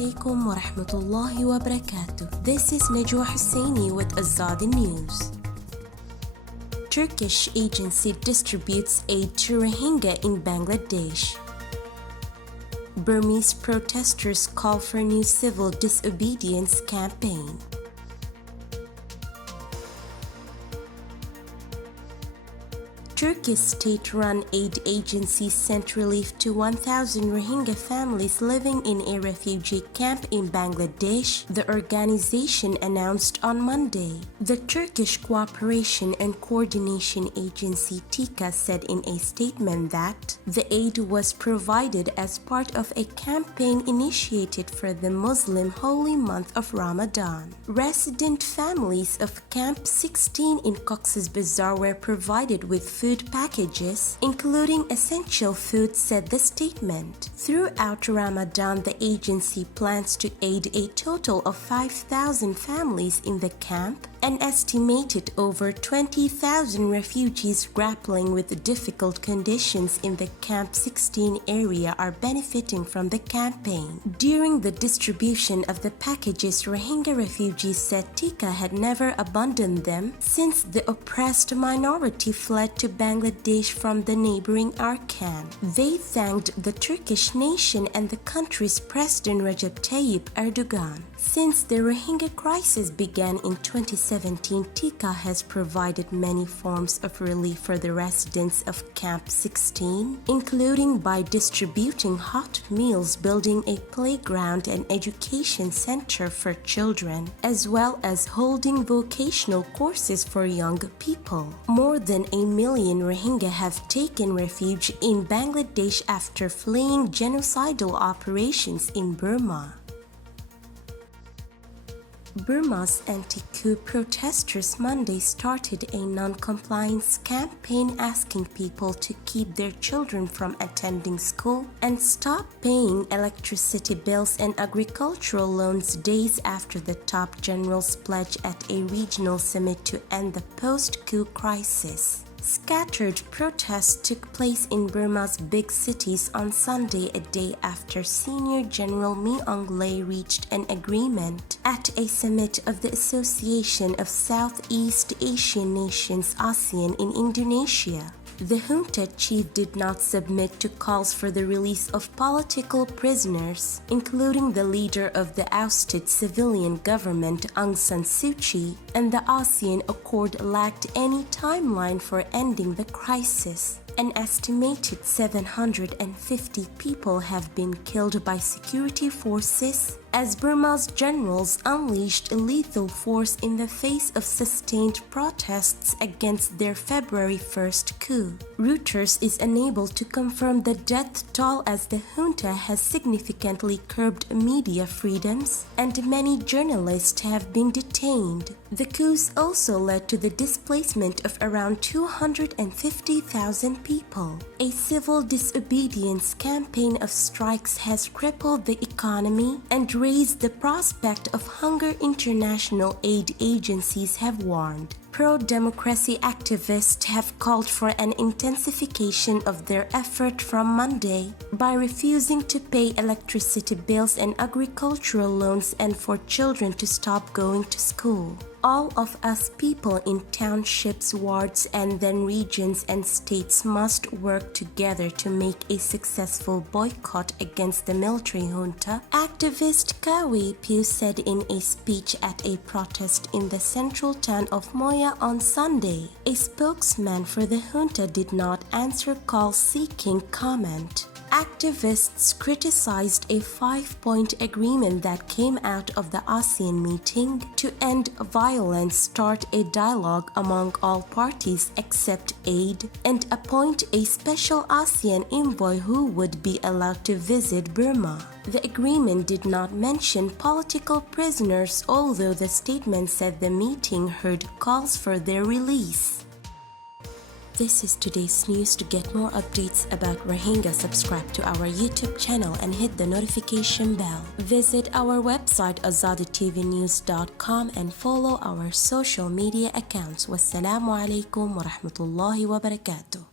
alaikum wa rahmatullahi wa barakatuh. This is Najwa Husseini with Azadi News. Turkish agency distributes aid to Rohingya in Bangladesh. Burmese protesters call for new civil disobedience campaign. Turkish state-run aid agency sent relief to 1,000 Rohingya families living in a refugee camp in Bangladesh, the organization announced on Monday. The Turkish Cooperation and Coordination Agency TICA said in a statement that the aid was provided as part of a campaign initiated for the Muslim holy month of Ramadan. Resident families of Camp 16 in Cox's Bazar were provided with food packages, including essential food, said the statement. Throughout Ramadan, the agency plans to aid a total of 5,000 families in the camp. An estimated over 20,000 refugees grappling with difficult conditions in the Camp 16 area are benefiting from the campaign. During the distribution of the packages, Rohingya refugees said TICA had never abandoned them since the oppressed minority fled to Bangladesh from the neighboring Arkan. They thanked the Turkish nation and the country's President Recep Tayyip Erdogan. Since the Rohingya crisis began in 2017, TICA has provided many forms of relief for the residents of Camp 16, including by distributing hot meals, building a playground and education center for children, as well as holding vocational courses for young people. More than 1 million Rohingya have taken refuge in Bangladesh after fleeing genocidal operations in Burma. Burma's anti-coup protesters Monday started a non-compliance campaign asking people to keep their children from attending school and stop paying electricity bills and agricultural loans days after the top generals pledge at a regional summit to end the post-coup crisis. Scattered protests took place in Burma's big cities on Sunday, a day after Senior General Mi Aung Hlaing reached an agreement at a summit of the Association of Southeast Asian Nations (ASEAN) in Indonesia. The junta chief did not submit to calls for the release of political prisoners, including the leader of the ousted civilian government Aung San Suu Kyi, and the ASEAN Accord lacked any timeline for ending the crisis. An estimated 750 people have been killed by security forces as Burma's generals unleashed lethal force in the face of sustained protests against their February 1st coup. Reuters is unable to confirm the death toll as the junta has significantly curbed media freedoms and many journalists have been detained. The coups also led to the displacement of around 250,000 people. A civil disobedience campaign of strikes has crippled the economy and raised the prospect of hunger, international aid agencies have warned. Pro-democracy activists have called for an intensification of their effort from Monday by refusing to pay electricity bills and agricultural loans and for children to stop going to school. All of us people in townships, wards, and then regions and states must work together to make a successful boycott against the military junta, activist Kawi Pugh said in a speech at a protest in the central town of Moya on Sunday. A spokesman for the junta did not answer calls seeking comment. Activists criticized a 5-point agreement that came out of the ASEAN meeting to end violence, start a dialogue among all parties except aid, and appoint a special ASEAN envoy who would be allowed to visit Burma. The agreement did not mention political prisoners, although the statement said the meeting heard calls for their release. This is today's news. To get more updates about Rohingya, subscribe to our YouTube channel and hit the notification bell. Visit our website azaditvnews.com and follow our social media accounts. Wassalamu alaikum wa rahmatullahi wa barakatuh.